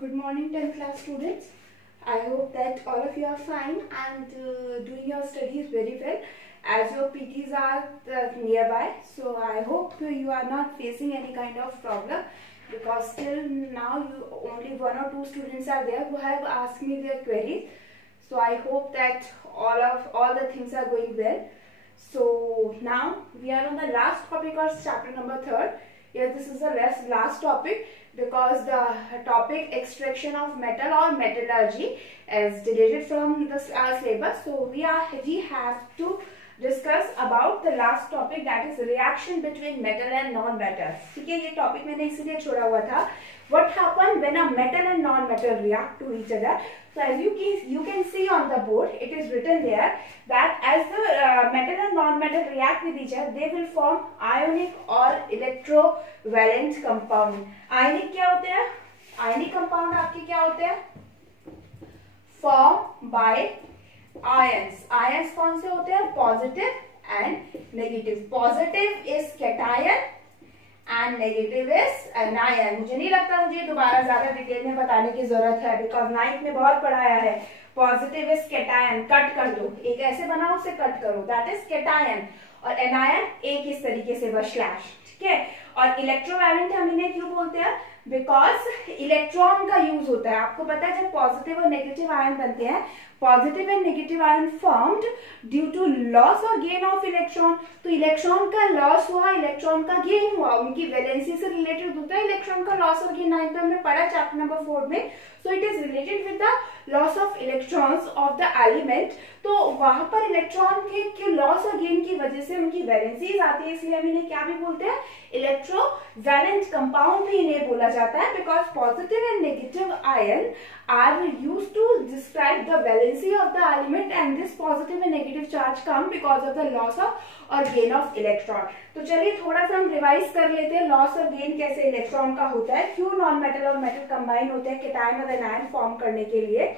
Good morning 10th class students. I hope that all of you are fine and doing your studies very well as your PTs are nearby. So I hope you are not facing any kind of problem, because till now only one or two students are there who have asked me their queries. So I hope that all the things are going well. So now we are on the last topic of chapter number 3rd. Yes, this is the last topic, because the topic extraction of metal or metallurgy is deleted from the syllabus. So we have to discuss about the last topic, that is reaction between metal and non-metal. ठीक है, ये topic मैंने इसीलिए छोड़ा हुआ था. What happen when a metal and non-metal react to each other? So as you can see on the board, it is written there that as the metal and non-metal react with each other, they will form ionic or electrovalent compound. Ionic क्या होते हैं? Ionic compound आपके क्या होते हैं? Formed by ions. Ions कौन से होते हैं? Positive and negative. Positive is cation and negative is anion. मुझे नहीं लगता मुझे दोबारा ज्यादा डिटेल में बताने की जरूरत है, बिकॉज 9th में बहुत पढ़ाया है. पॉजिटिव इज केटायन, कट कर दो, एक ऐसे बनाओ उसे कट करो, दैट इज केटायन. और एनायन एक इस तरीके से बस स्लैश. ठीक है. और इलेक्ट्रोवैलेंट हम इन्हें क्यों बोलते हैं? बिकॉज इलेक्ट्रॉन का यूज होता है. आपको पता है जब पॉजिटिव और नेगेटिव आयन बनते हैं, positive and negative ion formed due to loss और गेन ऑफ इलेक्ट्रॉन. तो इलेक्ट्रॉन का लॉस हुआ, इलेक्ट्रॉन का गेन हुआ, उनकी वैलेंसी से रिलेटेड होता है इलेक्ट्रॉन का लॉस और गेन. 9th में हमने पढ़ा चैप्टर नंबर 4 में. So it is related with the loss of electrons of the element. तो वहां पर इलेक्ट्रॉन के लॉस और गेन की वजह से उनकी वैलेंसीज आती है, इसलिए हम इन्हें क्या भी बोलते हैं? इलेक्ट्रोवैलेंट कंपाउंड भी इन्हें बोला जाता है, because positive and negative ion are used to describe the valency of the element, and this positive and negative charge come because of the loss of or gain of electron. तो चलिए थोड़ा सा हम रिवाइज कर लेते हैं loss और gain कैसे इलेक्ट्रॉन का होता है, क्यों नॉन मेटल और मेटल कंबाइन होते हैं केटायन और एनायन फॉर्म करने के लिए.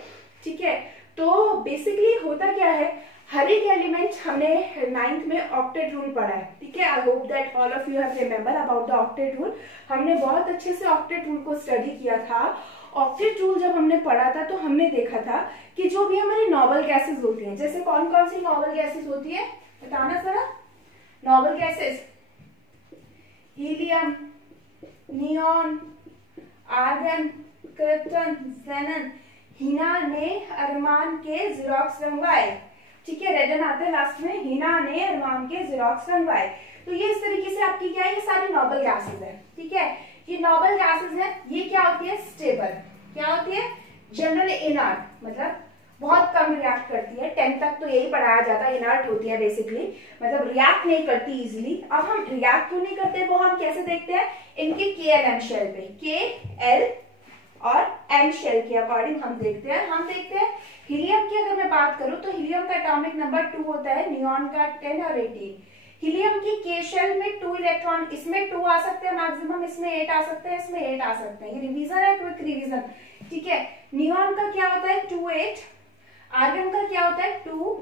ठीक है. तो बेसिकली होता क्या है, हर एक एलिमेंट हमने 9th में ऑक्टेट रूल पढ़ा है. ठीक है. आई hope that all of you have remember about the octet rule. हमने बहुत अच्छे से ऑक्टेट रूल को स्टडी किया था. ऑक्टेट रूल जब हमने पढ़ा था तो हमने देखा था कि जो भी हमारी नोबल गैसेस होती हैं, जैसे कौन कौन सी नोबल गैसेस होती है बताना जरा. Noble gases helium, neon, argon, krypton, xenon, Heena ने अरमान के ज़ेरोक्स रंगवाए. ठीक है. रेडन आते हैं लास्ट में. हीना ने अरमान के ज़ेरोक्स रंगवाए. तो ये इस तरीके से आपकी क्या है, ये सारी नोबल गैसेस है. ठीक है. ये नोबल गैसेस है. ये क्या होती है? स्टेबल. क्या होती है? जनरली इनर्ट, मतलब बहुत कम रिएक्ट करती है. 10th तक तो यही पढ़ाया जाता है, इनर्ट होती है बेसिकली, मतलब रिएक्ट नहीं करती इजिली. अब हम रिएक्ट क्यों नहीं करते वो हम कैसे देखते हैं? इनके KL M शेल पे, KL और M शेल के अकॉर्डिंग हम देखते हैं. हीलियम की अगर मैं बात करूं तो हीलियम का एटॉमिक नंबर 2 होता है, नियॉन का 10 और 18. हीलियम की K शेल में 2 इलेक्ट्रॉन, इसमें 2 आ सकते हैं मैक्सिमम, इसमें 8 आ सकते हैं, इसमें 8 आ सकते हैं. ये रिवीजन है, क्विक रिवीजन. ठीक है. नियॉन का क्या होता है? 2 8. आर्गन का क्या होता है? 2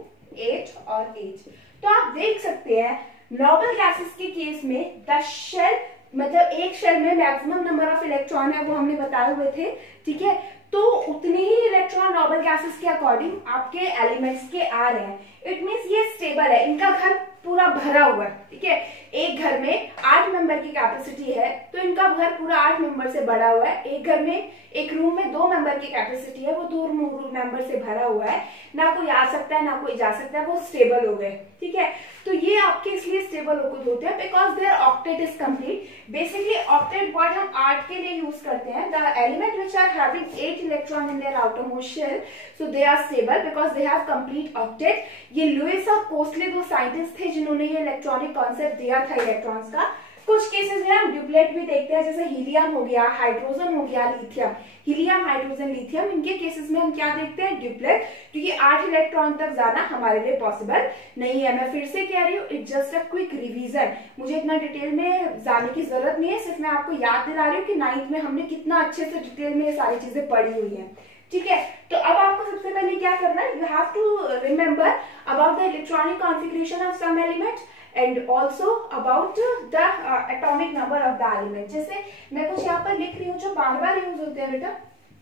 8 और 8. तो आप देख सकते हैं नोबल गैसेस के केस में द शेल, मतलब एक शेल में मैक्सिमम नंबर ऑफ इलेक्ट्रॉन है, वो हमने बताए हुए थे. ठीक है. तो उतने ही इलेक्ट्रॉन नोबल गैसेस के अकॉर्डिंग आपके एलिमेंट्स के आ रहे हैं. इट मींस ये स्टेबल है, इनका घर पूरा भरा हुआ है. ठीक है. एक घर में 8 मेंबर की कैपेसिटी है, तो इनका घर पूरा 8 मेंबर से भरा हुआ है. एक घर में, एक रूम में 2 मेंबर की कैपेसिटी है, वो 2 मेंबर से भरा हुआ है. ना कोई आ सकता है ना कोई जा सकता है, वो स्टेबल हो गए. ठीक है. तो ये आपके इसलिए स्टेबल होते हैं because their octet is complete. Basically octet word हम 8 के लिए यूज करते हैं. The element which are having 8 electron in their outermost shell, so they are stable because they have complete octet. ये लुइस और कोस्टले 2 साइंटिस्ट थे जिन्होंने ये इलेक्ट्रॉनिक कॉन्सेप्ट दिया था इलेक्ट्रॉन्स का. कुछ केसेस में हम ड्यूप्लेट भी देखते हैं, जैसे हीलियम हो गया, हाइड्रोजन हो गया, लिथियम. हीलियम, हाइड्रोजन, लिथियम, इनके केसेस में हम क्या देखते हैं? ड्यूप्लेट, क्योंकि 8 इलेक्ट्रॉन तक जाना हमारे लिए पॉसिबल नहीं है. मैं फिर से कह रही हूँ, it's just a quick revision. मुझे इतना डिटेल में जाने की जरूरत नहीं है, सिर्फ मैं आपको याद दिला रही हूँ कि 9th में हमने कितना अच्छे से डिटेल में ये सारी चीजें पढ़ी हुई है. ठीक है. तो अब आपको सबसे पहले क्या करना है? You have to remember about the electronic configuration of some elements and also about the atomic number of the element. जैसे मैं कुछ यहाँ पर लिख रही हूँ जो बार बार यूज होते हैं बेटा.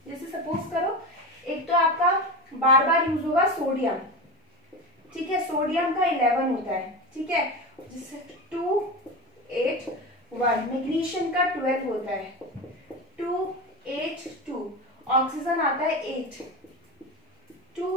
जैसे सपोज करो एक तो आपका बार बार यूज होगा सोडियम, ठीक है, सोडियम का 11 होता है, ठीक है, जैसे 2 8 1, मैग्नीशियम का 12 होता है, 2 8 2, ऑक्सीजन आता है 8 2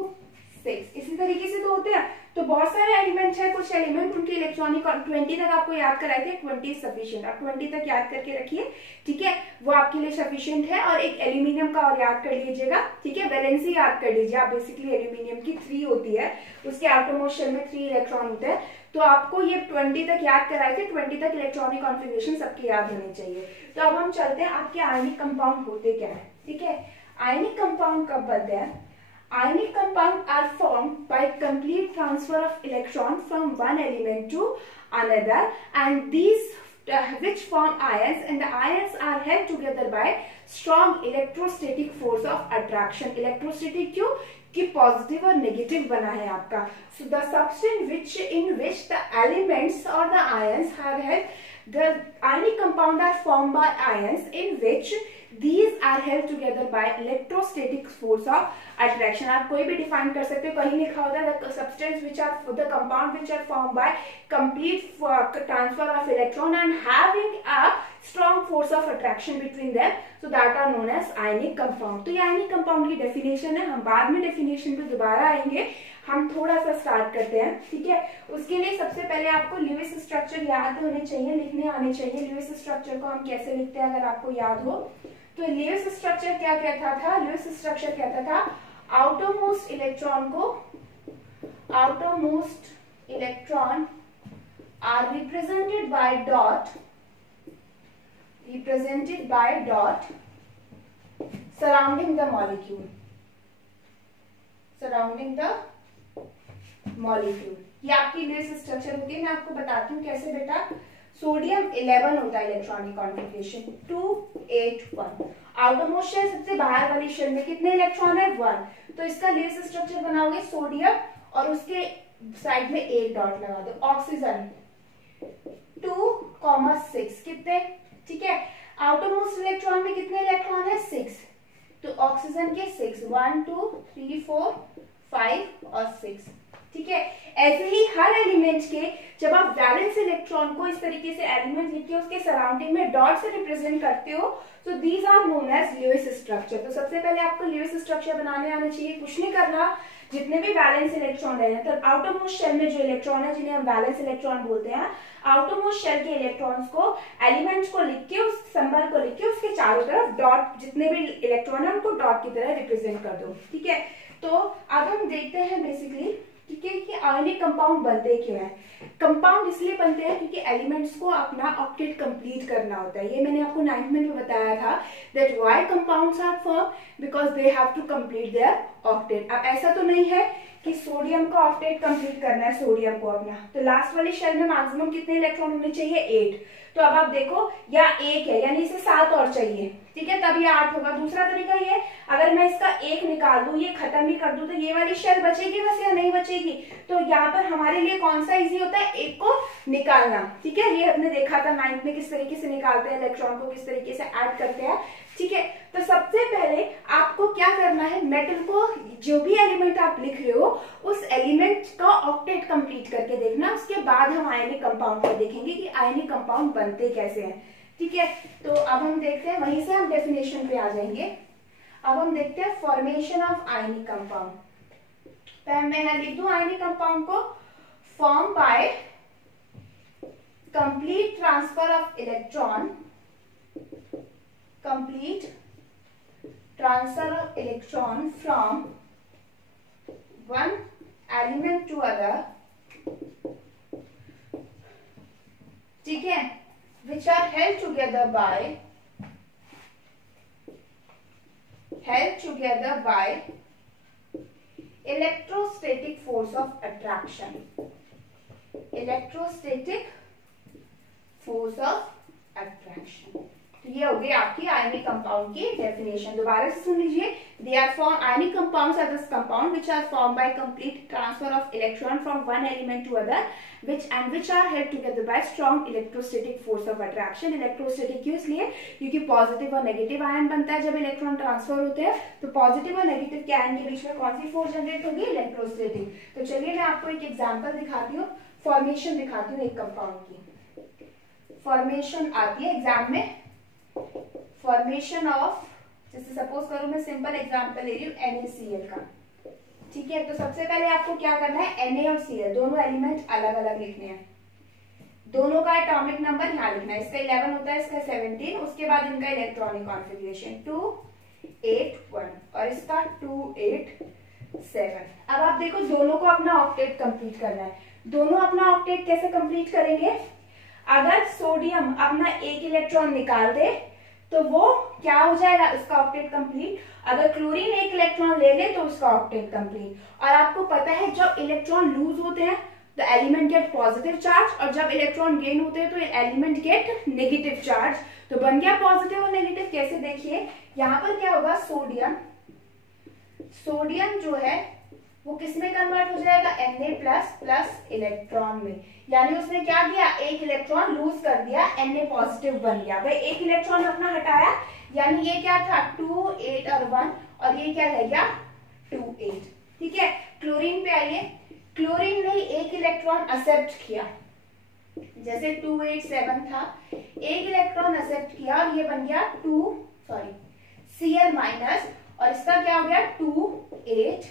6, इसी तरीके से तो होते हैं। तो बहुत सारे एलिमेंट है, कुछ एलिमेंट उनके इलेक्ट्रॉनिक 20 तक आपको याद कराए थे, 20 सफिशिएंट, आप 20 तक याद करके रखिए, ठीक है, वो आपके लिए सफिशिएंट है। और एक एल्यूमिनियम का और याद कर लीजिएगा, ठीक है, वैलेंसी याद कर लीजिए आप, बेसिकली एल्यूमिनियम की 3 होती है, उसके आउटरमोस्ट शेल में 3 इलेक्ट्रॉन होते हैं, तो आपको ये 20 तक याद कराए थे, 20 तक इलेक्ट्रॉनिक कॉन्फ़िगरेशन सबके याद होने चाहिए। तो अब हम चलते हैं आपके आयनिक कंपाउंड होते क्या है, ठीक है। आयनिक कंपाउंड कब बनते हैं? Ionic compounds are formed by complete transfer of electron from one element to another, and these which form ions, and the ions are held together by strong electrostatic force of attraction. Electrostatic क्यों? कि positive और negative बना है आपका। So the substance in which the elements or the ions are held, the ionic compound are formed by ions in which these are held together by electrostatic force of attraction. आप कोई भी define कर सकते हो, कहीं लिखा होता है the substance which are the compound which are formed by complete transfer of electron and having a strong force of attraction between them, so that are known as ionic compound. तो ये ionic compound की definition है, हम बाद में definition पे दोबारा आएंगे, हम थोड़ा सा स्टार्ट करते हैं, ठीक है। उसके लिए सबसे पहले आपको ल्यूइस स्ट्रक्चर याद होने चाहिए, लिखने आने चाहिए। ल्यूइस स्ट्रक्चर को हम कैसे लिखते हैं अगर आपको याद हो तो, ल्यूइस स्ट्रक्चर क्या कहता था? ल्यूइस स्ट्रक्चर कहता था आउटरमोस्ट इलेक्ट्रॉन को, outermost electron are represented by dot, represented by dot surrounding the molecule, surrounding the molecule। ये आपकी ल्यूइस स्ट्रक्चर होती है। मैं आपको बताती हूँ कैसे बेटा। सोडियम 11 होता है इलेक्ट्रॉनिक कॉन्फ़िगरेशन, 2 8 1, आउटरमोस्ट शेल सबसे बाहर वाली शेल में कितने इलेक्ट्रॉन है? 1। तो इसका ल्यूइस स्ट्रक्चर बनाओगे सोडियम और उसके साइड में एक डॉट लगा दो। ऑक्सीजन 2,6 कितने, ठीक है, आउटरमोस्ट इलेक्ट्रॉन में कितने इलेक्ट्रॉन है? 6, तो ऑक्सीजन के 6, 1 2 3 4 5 और 6, ठीक है। ऐसे ही हर एलिमेंट के जब आप वैलेंस इलेक्ट्रॉन को इस तरीके से एलिमेंट लिख के उसके सराउंडिंग में डॉट से रिप्रेजेंट करते हो, तो these are known as Lewis structure. तो सबसे पहले आपको ल्यूइस स्ट्रक्चर बनाने आना चाहिए, कुछ नहीं करना, जितने भी वैलेंस इलेक्ट्रॉन है, तो आउटरमोस्ट शेल में जो इलेक्ट्रॉन है जिन्हें हम वैलेंस इलेक्ट्रॉन बोलते हैं, आउटरमोस्ट शेल के इलेक्ट्रॉन्स को, एलिमेंट्स को लिख के, उस सिंबल को लिख के उसके चारों तरफ डॉट, जितने भी इलेक्ट्रॉन है उनको डॉट की तरह रिप्रेजेंट कर दो, ठीक है। तो अब हम देखते हैं बेसिकली ठीक है कि आयनिक कंपाउंड बनते क्यों हैं। कंपाउंड इसलिए बनते हैं क्योंकि एलिमेंट्स को अपना ऑक्टेट कंप्लीट करना होता है। ये मैंने आपको 9th में भी बताया था that why compounds are form because they have to complete their octet. अब ऐसा तो नहीं है कि सोडियम का ऑक्टेट कंप्लीट करना है सोडियम को अपना, तो लास्ट वाली शेल में मैक्सिमम कितने इलेक्ट्रॉन होने चाहिए? 8। तो अब आप देखो या 1 है यानी इसे 7 और चाहिए, ठीक है, तब ये 8 होगा। दूसरा तरीका ये, अगर मैं इसका 1 निकाल दूं, ये खत्म ही कर दूं, तो ये वाली शेल बचेगी बस या नहीं बचेगी? तो यहाँ पर हमारे लिए कौन सा इजी होता है? 1 को निकालना, ठीक है। ये हमने देखा था 9th में किस तरीके से निकालते हैं इलेक्ट्रॉन को, किस तरीके से ऐड करते हैं, ठीक है। तो सबसे पहले आपको क्या करना है, मेटल को, जो भी एलिमेंट आप लिख रहे हो उस एलिमेंट का ऑक्टेट कंप्लीट करके देखना, उसके बाद हम आयनिक कंपाउंड को देखेंगे कि आयनिक कंपाउंड बनते कैसे हैं, ठीक है। तो अब हम देखते हैं, वहीं से हम डेफिनेशन पे आ जाएंगे। अब हम देखते हैं फॉर्मेशन ऑफ आयनिक कंपाउंड। मैं लिख दूं आयनिक कंपाउंड को, form by complete transfer of electron, complete transfer of electron from one element to other, ठीक है, which are held together by electrostatic force of attraction, electrostatic force of attraction, तो ये हो गई आपकी आयनिक कंपाउंड की definition. दोबारा से सुन लीजिए, they are form ionic compounds are the compound which are form by complete transfer of electron from one element to other which are held together by strong electrostatic force of attraction। Electrostatic क्यों, इसलिए क्योंकि positive और negative ion बनता है जब electron transfer होते हैं, तो पॉजिटिव और नेगेटिव के आयन के बीच में कौन सी फोर्स जनरेट होगी, इलेक्ट्रोस्टैटिक। तो चलिए मैं आपको एक एग्जांपल दिखाती हूँ, फॉर्मेशन दिखाती हूँ एक कंपाउंड की। फॉर्मेशन आती है एग्जाम में, फॉर्मेशन ऑफ, जैसे सपोज करो मैं सिंपल एग्जांपल ले रही हूँ NaCl का, ठीक है। तो सबसे पहले आपको क्या करना है, Na और Cl दोनों एलिमेंट अलग अलग लिखने हैं, दोनों का एटॉमिक नंबर यहाँ लिखना है, इसका 11 होता है, इसका 17, उसके बाद इनका इलेक्ट्रॉनिक कॉन्फ़िगरेशन 281 और इसका 287। अब आप देखो दोनों को अपना ऑक्टेट कंप्लीट करना है। दोनों अपना ऑक्टेट कैसे कंप्लीट करेंगे, अगर सोडियम अपना एक इलेक्ट्रॉन निकाल दे तो वो क्या हो जाएगा, उसका ऑक्टेट कंप्लीट। अगर क्लोरीन एक इलेक्ट्रॉन ले ले तो उसका ऑक्टेट कंप्लीट। और आपको पता है जब इलेक्ट्रॉन लूज होते हैं तो एलिमेंट गेट पॉजिटिव चार्ज, और जब इलेक्ट्रॉन गेन होते हैं तो एलिमेंट गेट नेगेटिव चार्ज। तो बन गया पॉजिटिव और नेगेटिव। कैसे, देखिए यहाँ पर क्या होगा, सोडियम जो है वो किस में कन्वर्ट हो जाएगा, Na+ इलेक्ट्रॉन में। यानी उसने क्या किया, एक इलेक्ट्रॉन लूज कर दिया, Na पॉजिटिव बन गया। भाई एक इलेक्ट्रॉन अपना हटाया, यानी ये क्या था 2 8 और 1, और ये क्या रह गया 2 8, ठीक है। क्लोरीन पे आइए, क्लोरीन ने एक इलेक्ट्रॉन एक्सेप्ट किया, जैसे 2 8 7 था, एक इलेक्ट्रॉन एक्सेप्ट किया और ये बन गया Cl- और इसका क्या हो गया 2 8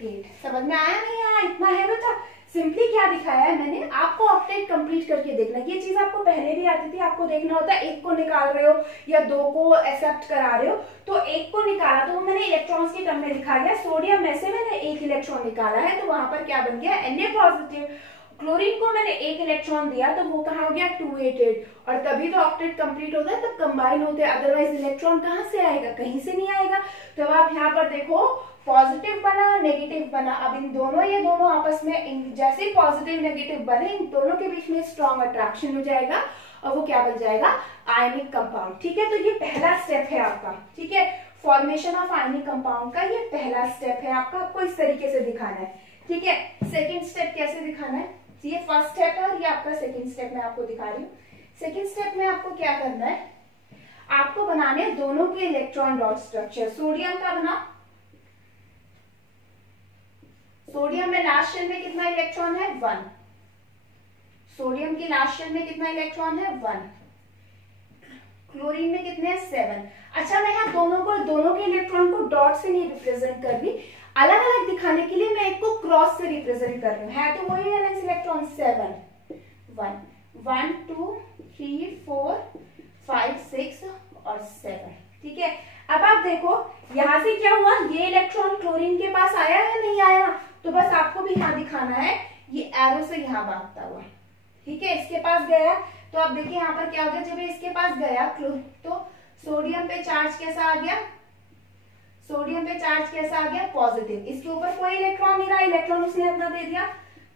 8। समझ में आया नहीं आया, इतना है बच्चा। सिंपली क्या दिखाया है मैंने, आपको ऑक्टेट कंप्लीट करके देखना। ये चीज आपको पहले भी आती थी, आपको देखना होता है एक को निकाल रहे हो या दो को एक्सेप्ट करा रहे हो, तो एक को निकाला तो मैंने इलेक्ट्रॉन्स के टर्म में लिखा गया, सोडियम में से मैंने एक इलेक्ट्रॉन निकाला है तो वहां पर क्या बन गया Na पॉजिटिव। क्लोरीन को मैंने एक इलेक्ट्रॉन दिया तो वो कहाँ हो गया 288, और तभी तो ऑक्टेट कंप्लीट होता है, तब कंबाइन होते हैं, अदरवाइज इलेक्ट्रॉन कहाँ से आएगा, कहीं से नहीं आएगा। तो आप यहाँ पर देखो पॉजिटिव बना नेगेटिव बना, अब इन दोनों ये दोनों आपस में जैसे ही पॉजिटिव नेगेटिव बने इन दोनों के बीच में स्ट्रॉन्ग अट्रैक्शन हो जाएगा और वो क्या बन जाएगा आयनिक कंपाउंड, ठीक है। तो ये पहला स्टेप है आपका, ठीक है, फॉर्मेशन ऑफ आयनिक कंपाउंड का ये पहला स्टेप है आपका, आपको इस तरीके से दिखाना है, ठीक है। सेकेंड स्टेप कैसे दिखाना है, ये फर्स्ट स्टेप है और ये आपका सेकेंड स्टेप मैं आपको दिखा रही हूँ। सेकेंड स्टेप में आपको क्या करना है, आपको बनाने दोनों के इलेक्ट्रॉन डॉट स्ट्रक्चर। सोडियम का बना, सोडियम में लास्ट शेल में कितना इलेक्ट्रॉन है 1, सोडियम की लास्ट शेल में कितना इलेक्ट्रॉन है 1, क्लोरीन में कितने हैं 7। अच्छा मैं यहाँ दोनों के इलेक्ट्रॉन को डॉट से नहीं रिप्रेजेंट कर रही, अलग अलग दिखाने के लिए मैं एक को क्रॉस से रिप्रेजेंट कर रही हूँ, है तो वही वैलेंस इलेक्ट्रॉन 7 1 1 2 3 4 5 6 और 7, ठीक है। अब आप देखो यहाँ से क्या हुआ, ये इलेक्ट्रॉन क्लोरीन के पास आया या नहीं आया, तो बस आपको भी यहाँ दिखाना है, ये एरो से यहाँ भागता हुआ, ठीक है, इसके पास गया। तो आप देखिए यहाँ पर क्या हो गया, जब इसके पास गया तो सोडियम पे चार्ज कैसा आ गया, सोडियम पे चार्ज कैसा आ गया पॉजिटिव, इसके ऊपर कोई इलेक्ट्रॉन नहीं रहा, इलेक्ट्रॉन उसने अपना दे दिया।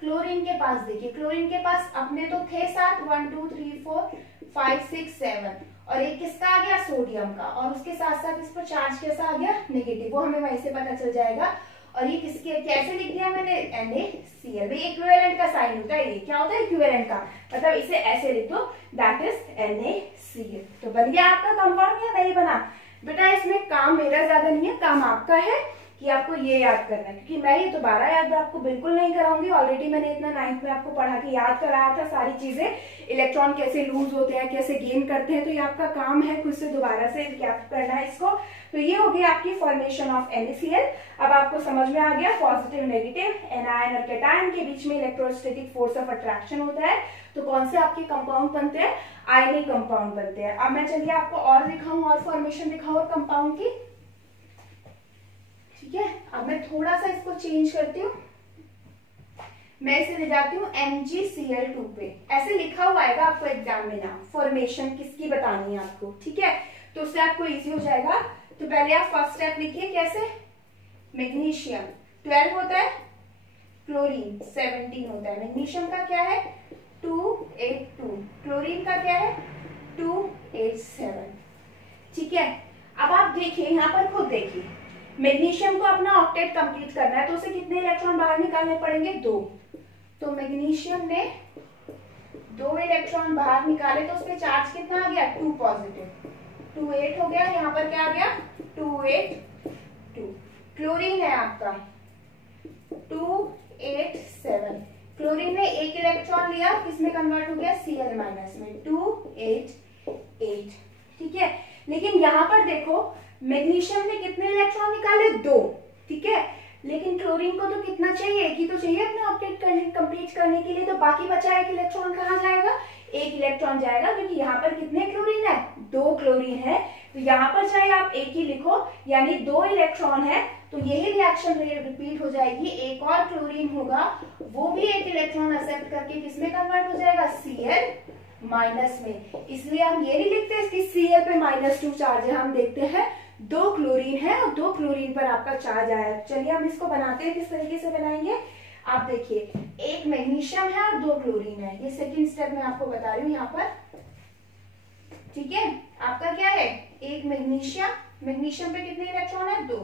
क्लोरीन के पास देखिए, क्लोरीन के पास अपने तो थे 7 1 2 3 4 5 6 7, और एक किसका आ गया सोडियम का, और उसके साथ साथ इस पर चार्ज कैसा आ गया नेगेटिव, वो हमें वहीं से पता चल जाएगा। और ये किसके कैसे लिख दिया मैंने NaCl, भाई इक्विवेलेंट का साइन होता है, ये क्या होता है इक्विवेलेंट का, मतलब इसे ऐसे लिख दो दैट इज NaCl। तो बन गया आपका कंपाउंड या नहीं बना। बेटा इसमें काम मेरा ज्यादा नहीं है, काम आपका है कि आपको ये याद करना है, क्योंकि मैं ये दोबारा याद आपको बिल्कुल नहीं कराऊंगी, ऑलरेडी मैंने इतना 9th में आपको पढ़ा के याद कराया था सारी चीजें, इलेक्ट्रॉन कैसे लूज होते हैं कैसे गेन करते हैं, तो ये आपका काम है खुद से दोबारा से याद करना है इसको। तो ये हो गई आपकी फॉर्मेशन ऑफ NaCl। अब आपको समझ में आ गया पॉजिटिव नेगेटिव एनायन और कैटायन के बीच में इलेक्ट्रोस्टैटिक फोर्स ऑफ अट्रैक्शन होता है, तो कौन से आपके कंपाउंड बनते हैं, आयनिक कंपाउंड बनते हैं। अब मैं चलिए आपको और दिखाऊं, और फॉर्मेशन दिखाऊं और कंपाउंड की, ठीक है। अब मैं थोड़ा सा इसको चेंज करती हूँ, मैं इसे ले जाती हूँ MgCl2 पे, ऐसे लिखा हुआ आएगा आपको एग्जाम में नाम, फॉर्मेशन किसकी बतानी है आपको, ठीक है, तो उससे आपको इजी हो जाएगा। तो पहले आप फर्स्ट स्टेप लिखिए, कैसे, मैग्नीशियम 12 होता है, क्लोरीन 17 होता है, मैग्नीशियम का क्या है 282, क्लोरीन का क्या है 2 287। ठीक है, अब आप देखिए यहाँ पर, खुद देखिए, मैग्नीशियम को अपना ऑक्टेट कंप्लीट करना है तो उसे कितने इलेक्ट्रॉन बाहर निकालने पड़ेंगे? 2। तो मैग्नीशियम ने 2 इलेक्ट्रॉन बाहर निकाले तो उसपे चार्ज कितना आ गया? 2 पॉजिटिव, 28 हो गया। यहाँ पर क्या आ गया? 282। क्लोरीन है आपका 287। क्लोरीन ने 1 इलेक्ट्रॉन लिया, किसमें कन्वर्ट हो गया? Cl- में, 288। ठीक है, लेकिन यहाँ पर देखो मैग्नीशियम ने कितने इलेक्ट्रॉन निकाले? 2। ठीक है, लेकिन क्लोरीन को तो कितना चाहिए? एक ही तो चाहिए अपना ऑक्टेट कंप्लीट करने के लिए, तो बाकी बचा 1 इलेक्ट्रॉन कहाँ जाएगा? 1 इलेक्ट्रॉन जाएगा, क्योंकि यहाँ पर कितने क्लोरीन है? 2 क्लोरीन है, तो यहाँ पर चाहे आप 1 ही लिखो, यानी 2 इलेक्ट्रॉन है, तो यही रिएक्शन रिपीट हो जाएगी। एक और क्लोरीन होगा, वो भी 1 इलेक्ट्रॉन एक्सेप्ट करके किसमें कन्वर्ट हो जाएगा? Cl- में। इसलिए हम ये नहीं लिखते कि Cl पे -2 चार्ज है, हम देखते हैं 2 क्लोरीन है और 2 क्लोरीन पर आपका चार्ज आया। चलिए हम इसको बनाते हैं, किस तरीके से बनाएंगे आप देखिए। 1 मैग्नीशियम है और 2 क्लोरीन है, ये सेकंड स्टेप में आपको बता रही हूँ यहाँ पर। ठीक है, आपका क्या है? 1 मैग्नीशियम पे कितने इलेक्ट्रॉन है? 2।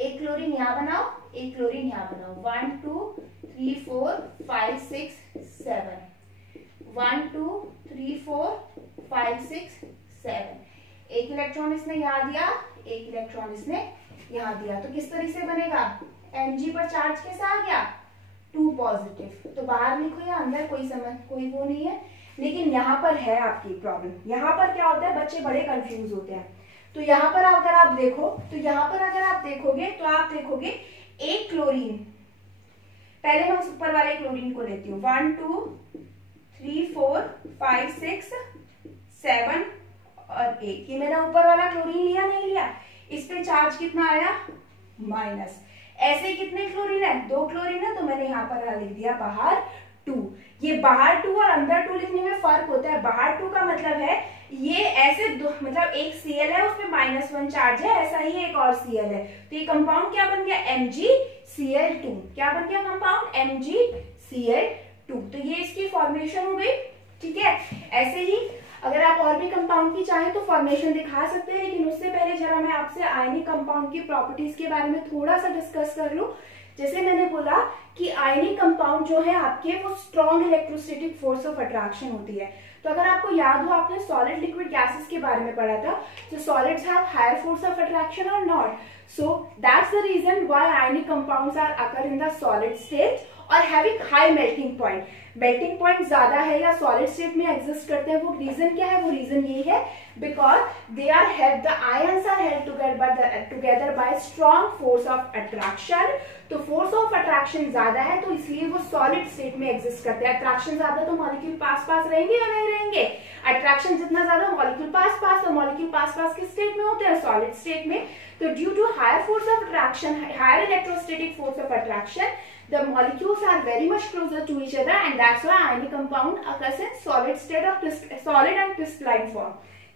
1 क्लोरीन यहाँ बनाओ, 1 क्लोरीन यहाँ बनाओ। 1 2 3 4 5 6 7। 1 2 3 4 5 6 7। 1 इलेक्ट्रॉन इसने यहाँ दिया, 1 इलेक्ट्रॉन इसने यहाँ दिया, तो किस तरह से बनेगा? Mg पर चार्ज कैसा आ गया? 2 पॉजिटिव। तो बाहर लिखो या अंदर, कोई वो नहीं है, लेकिन यहाँ पर है आपकी प्रॉब्लम। यहाँ पर क्या होता है, बच्चे बड़े कंफ्यूज होते हैं। तो यहाँ पर अगर आप देखो, तो यहाँ पर अगर आप देखोगे तो आप देखोगे 1 क्लोरीन, पहले मैं ऊपर वाले क्लोरीन को लेती हूँ। 1 2 3 4 5 6 7 और 1, ये मैंने ऊपर वाला क्लोरीन लिया नहीं लिया? इस पे चार्ज कितना आया? माइनस। ऐसे कितने क्लोरीन है? 2 क्लोरीन है, तो मैंने यहाँ पर लिख दिया बाहर 2। ये बाहर 2 और अंदर 2 लिखने में फर्क होता है। बाहर 2 का मतलब है ये ऐसे मतलब एक Cl है उसपे -1 चार्ज है, ऐसा ही एक और Cl है, तो ये कंपाउंड क्या बन गया? MgCl2। क्या बन गया कंपाउंड? MgCl2। तो ये इसकी फॉर्मेशन हो गई। ठीक है, ऐसे ही अगर आप और भी कंपाउंड की चाहें तो फॉर्मेशन दिखा सकते हैं, लेकिन उससे पहले जरा मैं आपसे आयनिक कंपाउंड की प्रॉपर्टीज के बारे में थोड़ा सा डिस्कस कर लूं। जैसे मैंने बोला कि आयनिक कंपाउंड जो है आपके, वो strong electrostatic force of attraction होती है। तो अगर आपको याद हो, आपने सॉलिड लिक्विड गैसेस के बारे में पढ़ा था, तो solids have higher force of attraction और not, so that's the reason why ionic compounds are occur in the solid state और having high melting point. Melting point ज्यादा है या सॉलिड स्टेट में एग्जिस्ट करते हैं, वो रीजन क्या है? वो रीजन ये है because they are held, the ions are held together by strong force of attraction. तो फोर्स ऑफ अट्रैक्शन ज्यादा है, तो इसलिए वो सॉलिड स्टेट में एग्जिस्ट करते हैं। अट्रैक्शन ज्यादा तो मॉलिक्यूल पास पास रहेंगे या नहीं रहेंगे? अट्रैक्शन जितना ज्यादा, मॉलिक्यूल पास पास, तो मॉलिक्यूल पास पास किस स्टेट में होते हैं? सॉलिड स्टेट में। तो due to higher force of attraction, higher electrostatic force of attraction, the molecules are very much closer to each other, and that's why ionic compound occurs in solid state of solid and crystalline form.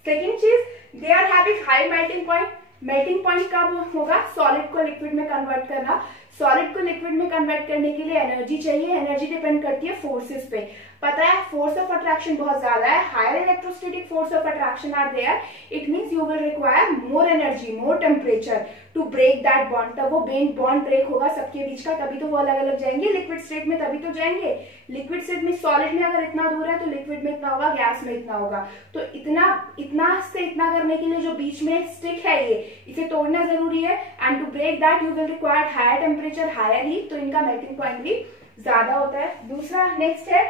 Second चीज, they are having high melting point. Melting point कब होगा? Solid को liquid में convert करना। Solid को liquid में convert करने के लिए एनर्जी चाहिए, एनर्जी डिपेंड करती है फोर्सेस पे। पता है फोर्स ऑफ अट्रैक्शन बहुत ज्यादा है, higher electrostatic force of attraction are there, it means you will require more energy, more temperature to break that bond. तब वो बॉन्ड ब्रेक होगा सबके बीच का, तभी तो वो अलग अलग जाएंगे लिक्विड स्टेट में, तभी तो जाएंगे। लिक्विड स्टेट में सॉलिड में अगर इतना दूर है तो लिक्विड में इतना होगा, गैस में इतना होगा। तो इतना से इतना करने के लिए जो बीच में स्टिक है, ये इसे तोड़ना जरूरी है, and to break that you will require higher temperature, higher heat, तो इनका मेल्टिंग पॉइंट भी ज्यादा होता है। दूसरा नेक्स्ट है,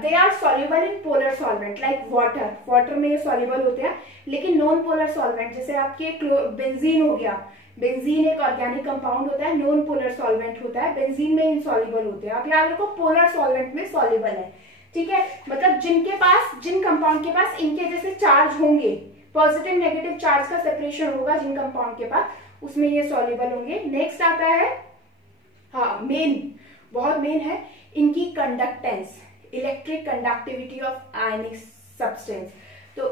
they are soluble in polar solvent like water. Water में ये सॉल्युबल होते हैं, लेकिन नॉन पोलर सॉल्वेंट जैसे आपके बेंजीन हो गया, बेंजीन एक ऑर्गेनिक कंपाउंड होता है, नॉन पोलर सॉल्वेंट होता है, बेंजीन में इनसॉल्युबल होते हैं। आप याद रखो पोलर सॉल्वेंट में सॉल्युबल है, ठीक है, मतलब जिन कंपाउंड के पास इनके जैसे चार्ज होंगे, पॉजिटिव नेगेटिव चार्ज का सेपरेशन होगा जिन कंपाउंड के पास, उसमें ये सॉल्युबल होंगे। नेक्स्ट आता है, हाँ बहुत मेन है, इनकी conductance, electric conductivity of ionic substance. तो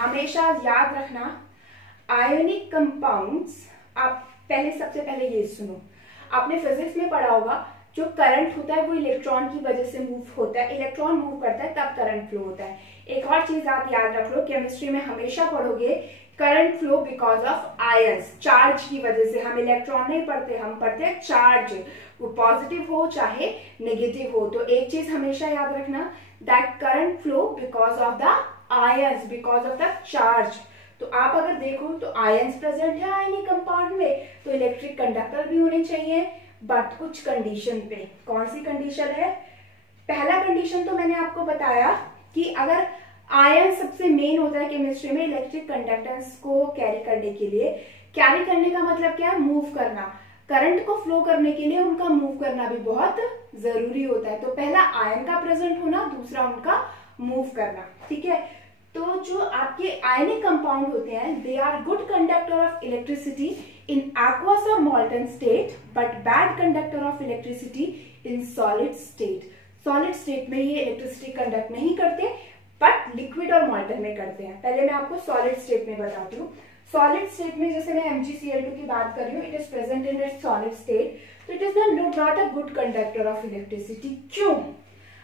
हमेशा याद रखना आयनिक कंपाउंड्स, आप सबसे पहले ये सुनो, आपने फिजिक्स में पढ़ा होगा जो करंट होता है वो इलेक्ट्रॉन की वजह से मूव होता है, इलेक्ट्रॉन मूव करता है तब करंट फ्लो होता है। एक और चीज आप याद रख लो, केमिस्ट्री में हमेशा पढ़ोगे current flow because of ions, charge की वजह से। हम इलेक्ट्रॉन नहीं पढ़ते, हम पढ़ते हैं चार्ज, वो पॉजिटिव हो चाहे नेगेटिव हो। तो एक चीज हमेशा याद रखना, that current flow because of the ions, because of the charge. तो आप अगर देखो तो आयंस प्रेजेंट है आयनिक कंपाउंड में, तो इलेक्ट्रिक कंडक्टर भी होने चाहिए, बट कुछ कंडीशन पे। कौन सी कंडीशन है? पहला कंडीशन तो मैंने आपको बताया कि अगर आयन सबसे मेन होता है केमिस्ट्री में इलेक्ट्रिक कंडक्टेंस को कैरी करने के लिए। कैरी करने का मतलब क्या है? मूव करना। करंट को फ्लो करने के लिए उनका मूव करना भी बहुत जरूरी होता है। तो पहला आयन का प्रेजेंट होना, दूसरा उनका मूव करना। ठीक है, तो जो आपके आयनिक कंपाउंड होते हैं, they are good conductor of electricity in aqueous और molten state, but bad conductor of electricity in solid state. Solid state में ये इलेक्ट्रिसिटी कंडक्ट नहीं करते, बट लिक्विड और मॉल्टन में करते हैं। पहले मैं आपको सॉलिड स्टेट में बताती हूँ। सॉलिड स्टेट में जैसे मैं MgCl2 की बात कर रही हूँ, it is present in its solid state, तो it is not a good conductor of electricity. क्यों?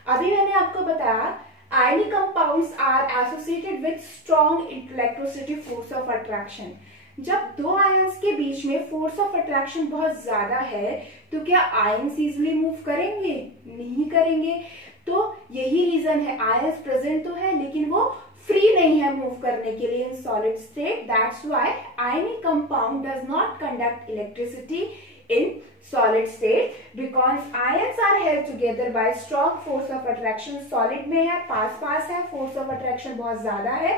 अभी मैंने आपको बताया ionic compounds are associated with strong electrostatic force of attraction। जब दो आयंस के बीच में फोर्स ऑफ अट्रैक्शन बहुत ज्यादा है, तो क्या आयंस इजिली मूव करेंगे? नहीं करेंगे। तो यही रीजन है, आयंस प्रेजेंट तो है लेकिन वो फ्री नहीं है मूव करने के लिए इन solid state. That's why ionic compound does not conduct electricity in solid state because ions are held together by strong force of attraction। solid में है, पास है, force of attraction बहुत ज्यादा है,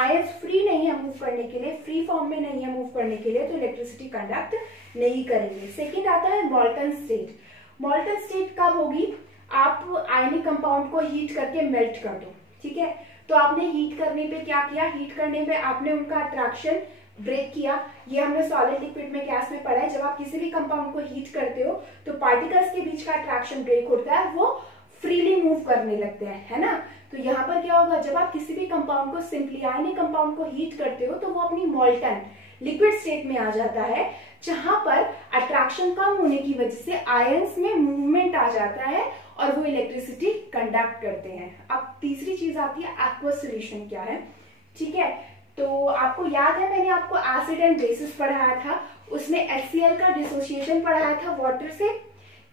ions फ्री नहीं है मूव करने के लिए, फ्री फॉर्म में नहीं है मूव करने के लिए, तो इलेक्ट्रिसिटी कंडक्ट नहीं करेंगे। सेकेंड आता है मॉल्टन स्टेट। मॉल्टन स्टेट कब होगी? आप आयनिक कंपाउंड को हीट करके मेल्ट कर दो। ठीक है, तो आपने हीट करने पे क्या किया? हीट करने पे आपने उनका अट्रैक्शन ब्रेक किया। ये हमने सॉलिड लिक्विड में गैस में पढ़ा है, जब आप किसी भी कंपाउंड को हीट करते हो तो पार्टिकल्स के बीच का अट्रैक्शन ब्रेक होता है, वो फ्रीली मूव करने लगते हैं, है ना। तो यहाँ पर क्या होगा, जब आप किसी भी कंपाउंड को सिंपली आयनिक कंपाउंड को हीट करते हो तो वो अपनी मॉल्टन लिक्विड स्टेट में आ जाता है, जहां पर अट्रैक्शन कम होने की वजह से आयंस में मूवमेंट आ जाता है और वो इलेक्ट्रिसिटी कंडक्ट करते हैं। अब तीसरी चीज आती है एक्वस सॉल्यूशन क्या है। ठीक है, तो आपको याद है मैंने आपको एसिड एंड बेसिस पढ़ाया था, उसमें HCl का डिसोसिएशन पढ़ाया था वाटर से,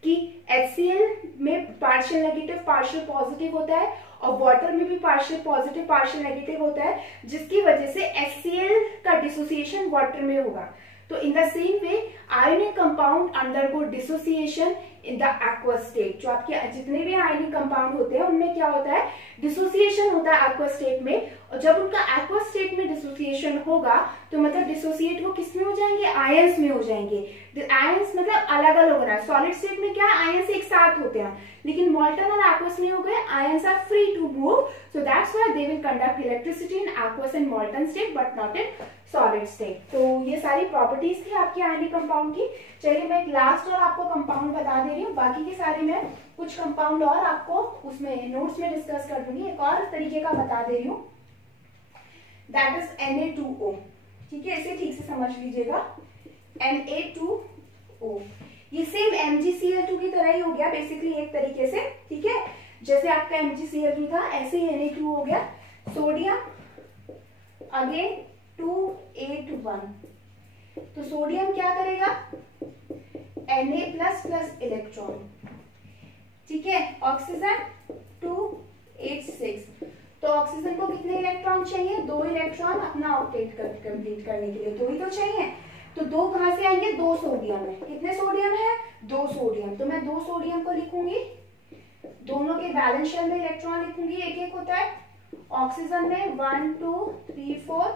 कि HCl में पार्शियल नेगेटिव पार्शियल पॉजिटिव होता है और वाटर में भी पार्शियल पॉजिटिव पार्शियल नेगेटिव होता है, जिसकी वजह से HCl का डिसोसिएशन वाटर में होगा। तो in the same way ionic compound undergo dissociation in the aqueous state. जो आपके जितने भी आयनिक कंपाउंड होते हैं उनमें क्या होता है? डिसोसिएशन होता है एक्वस स्टेट में। और जब उनका एक्वस स्टेट में डिसोसिएशन होगा तो मतलब डिसोसिएट वो किस में हो जाएंगे? आयंस में हो जाएंगे। आयंस मतलब अलग अलग होना है। सॉलिड स्टेट में क्या है? आयंस एक साथ होते हैं, लेकिन मॉल्टन और एक्वस में हो गए ions are free to move, so that's why they will conduct electricity in aqueous and molten state but not in solid state. तो ये सारी प्रॉपर्टीज थी आपके आयनिक कंपाउंड की। चलिए मैं एक लास्ट और आपको कंपाउंड बता दे रही हूँ, बाकी के सारे मैं कुछ कंपाउंड और आपको उसमें नोट्स में डिस्कस कर दूंगी। एक और तरीके का बता दे रही हूँ, दैट इज Na2O। ठीक है, इसे ठीक से समझ लीजिएगा, Na2O। ये सेम MgCl2 की तरह ही हो गया बेसिकली एक तरीके से। ठीक है, जैसे आपका MgCl2 था ऐसे ही Na2 हो गया। सोडियम अगेन 281, तो सोडियम क्या करेगा? Na++ electron. ठीक है, ऑक्सीजन 286, तो ऑक्सीजन को कितने इलेक्ट्रॉन चाहिए? 2 इलेक्ट्रॉन अपना ऑक्टेट कंप्लीट करने के लिए, 2 ही तो चाहिए। तो 2 कहां से आएंगे? 2 सोडियम है। कितने सोडियम है? 2 सोडियम। तो मैं 2 सोडियम को लिखूंगी, दोनों के बैलेंस शेल में इलेक्ट्रॉन लिखूंगी, एक एक होता है। ऑक्सीजन में 1 2 3 4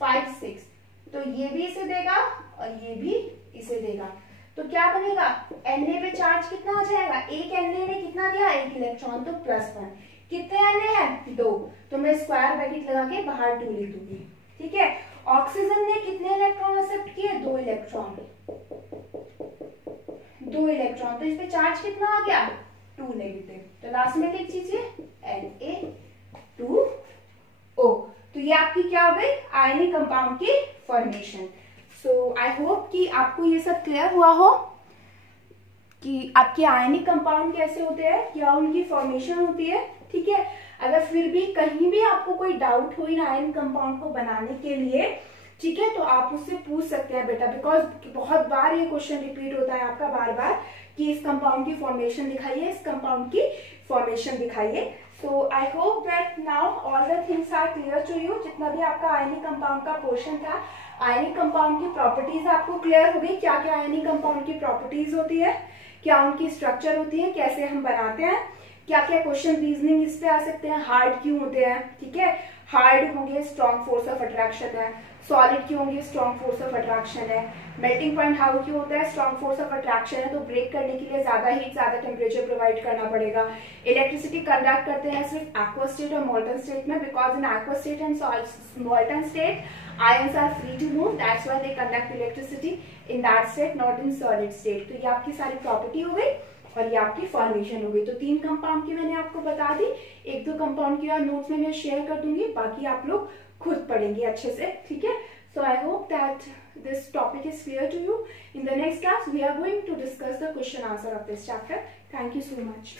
5 6, तो ये भी इसे देगा और ये भी इसे देगा। तो क्या बनेगा? Na पे चार्ज कितना आ जाएगा? एक Na ने कितना दिया? 1 इलेक्ट्रॉन, तो +1। कितने Na है? 2, तो मैं स्क्वायर ब्रैकेट लगा के बाहर 2 लिख दूंगी। ठीक है, ऑक्सीजन ने कितने इलेक्ट्रॉन एक्सेप्ट किए? 2 इलेक्ट्रॉन, 2 इलेक्ट्रॉन, तो इस पे चार्ज कितना आ गया? 2 नेगेटिव। तो लास्ट में लिख दीजिए Na2O। तो ये आपकी क्या हो गई? आयनिक कंपाउंड की फॉर्मेशन। सो आई होप कि आपको ये सब क्लियर हुआ हो। कि आपके आयनिक कंपाउंड कैसे होते हैं, क्या उनकी फॉर्मेशन होती है, ठीक है। अगर फिर भी कहीं भी आपको कोई डाउट हो इन आयनिक कंपाउंड को बनाने के लिए, ठीक है, तो आप उससे पूछ सकते हैं बेटा, बिकॉज बहुत बार ये क्वेश्चन रिपीट होता है आपका बार बार कि इस कंपाउंड की फॉर्मेशन दिखाइए, इस कंपाउंड की फॉर्मेशन दिखाइए। So I hope that now all the things are clear to you. जितना भी आपका आयनिक कंपाउंड का पोर्शन था, आयनिक कंपाउंड की प्रॉपर्टीज आपको क्लियर हो गई, क्या क्या आयनिक कंपाउंड की प्रॉपर्टीज होती है, क्या उनकी स्ट्रक्चर होती है, कैसे हम बनाते हैं, क्या क्या क्वेश्चन रीजनिंग इस पे आ सकते हैं, हार्ड क्यों होते हैं, ठीक है, हार्ड होंगे स्ट्रॉन्ग फोर्स ऑफ अट्रैक्शन है, सॉलिड क्यों होंगे स्ट्रॉन्ग फोर्स ऑफ अट्रैक्शन है, मेल्टिंग पॉइंट हाउ क्यों होता है स्ट्रॉन्ग फोर्स ऑफ अट्रैक्शन है, तो ब्रेक करने के लिए ज्यादा हीट ज्यादा टेम्परेचर प्रोवाइड करना पड़ेगा। इलेक्ट्रिसिटी कंडक्ट करते हैं सिर्फ एक्वा स्टेट और मोल्टन स्टेट में, because in aqua state and molten state ions are free to move, that's why they conduct electricity in that state, not in solid state। तो ये आपकी सारी प्रॉपर्टी हो गई और ये आपकी फॉर्मेशन हो गई। तो 3 कंपाउंड की मैंने आपको बता दी, 1-2 कंपाउंड की और नोट्स में मैं शेयर कर दूंगी, बाकी आप लोग खुद पढ़ेंगे अच्छे से, ठीक है। So I hope that this topic is clear to you. In the next class we are going to discuss the question answer of this chapter. Thank you so much.